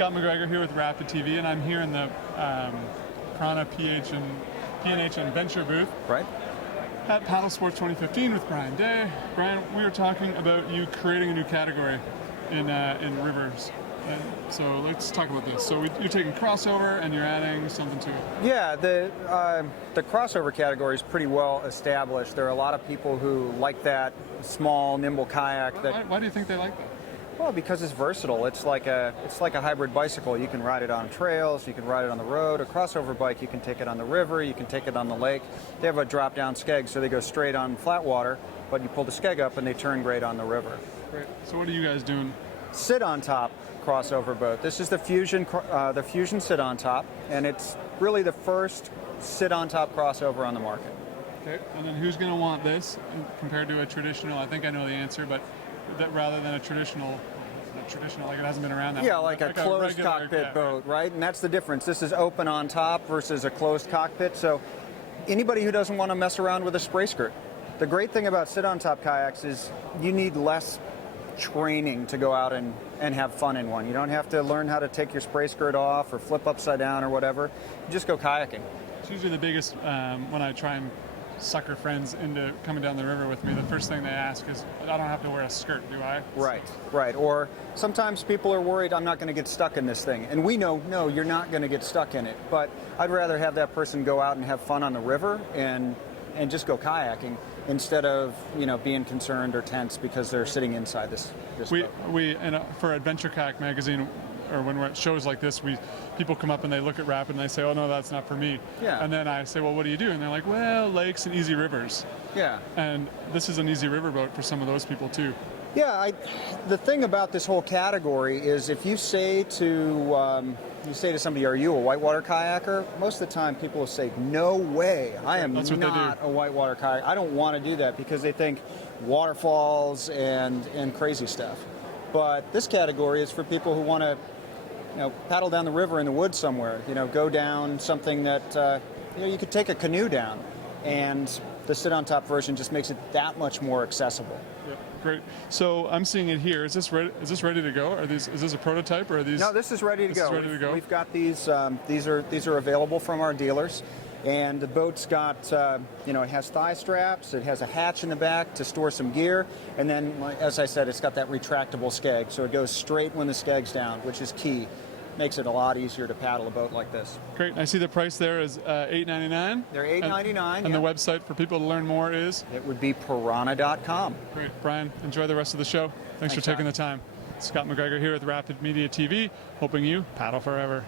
Scott McGregor here with Rapid TV, and I'm here in the Pyranha PH and Venture booth. Right. At Paddle Sports 2015 with Brian Day. Brian, we were talking about you creating a new category in rivers. So let's talk about this. So you're taking crossover and you're adding something to it. Yeah, the crossover category is pretty well established. There are a lot of people who like that small, nimble kayak. Why do you think they like that? Well, because it's versatile. It's like a hybrid bicycle. You can ride it on trails, you can ride it on the road. A crossover bike, you can take it on the river, you can take it on the lake. They have a drop-down skeg, so they go straight on flat water, but you pull the skeg up and they turn great on the river. Great. So what are you guys doing? Sit on top crossover boat. This is the Fusion Sit on Top, and it's really the first sit on top crossover on the market. Okay. And then who's going to want this compared to a traditional? I think I know the answer, but that rather than a traditional, like it hasn't been around that long. Yeah, like a closed cockpit boat, right? And that's the difference. This is open on top versus a closed cockpit. So anybody who doesn't want to mess around with a spray skirt. The great thing about sit on top kayaks is you need less training to go out and have fun in one. You don't have to learn how to take your spray skirt off or flip upside down or whatever. You just go kayaking. It's usually the biggest when I try and sucker friends into coming down the river with me. The first thing they ask is, I don't have to wear a skirt, do I? Right. Or sometimes people are worried I'm not going to get stuck in this thing. And we know, no, you're not going to get stuck in it. But I'd rather have that person go out and have fun on the river and just go kayaking instead of being concerned or tense because they're sitting inside this boat. For Adventure Kayak magazine, or when we're at shows like this, people come up and they look at Rapid and they say, oh no, that's not for me. Yeah. And then I say, well, what do you do? And they're like, well, lakes and easy rivers. Yeah. And this is an easy river boat for some of those people too. Yeah, the thing about this whole category is if you say to somebody, are you a whitewater kayaker? Most of the time people will say, no way, I am not a whitewater kayaker. I don't want to do that because they think waterfalls and crazy stuff. But this category is for people who want to paddle down the river in the woods somewhere, go down something that you could take a canoe down, and the sit-on-top version just makes it that much more accessible. Yeah, great. So I'm seeing it here. Is this ready to go? Is this a prototype, or are these? No, this is ready to go. Ready to go. We've got these. These are available from our dealers, and the boat's got it has thigh straps. It has a hatch in the back to store some gear, and then, as I said, it's got that retractable skeg, so it goes straight when the skeg's down, which is key. Makes it a lot easier to paddle a boat like this. Great. I see the price there is $8.99. They're $8.99. And the website for people to learn more is? It would be Pyranha.com. Great. Brian, enjoy the rest of the show. Thanks for taking the time. Scott McGregor here with Rapid Media TV, hoping you paddle forever.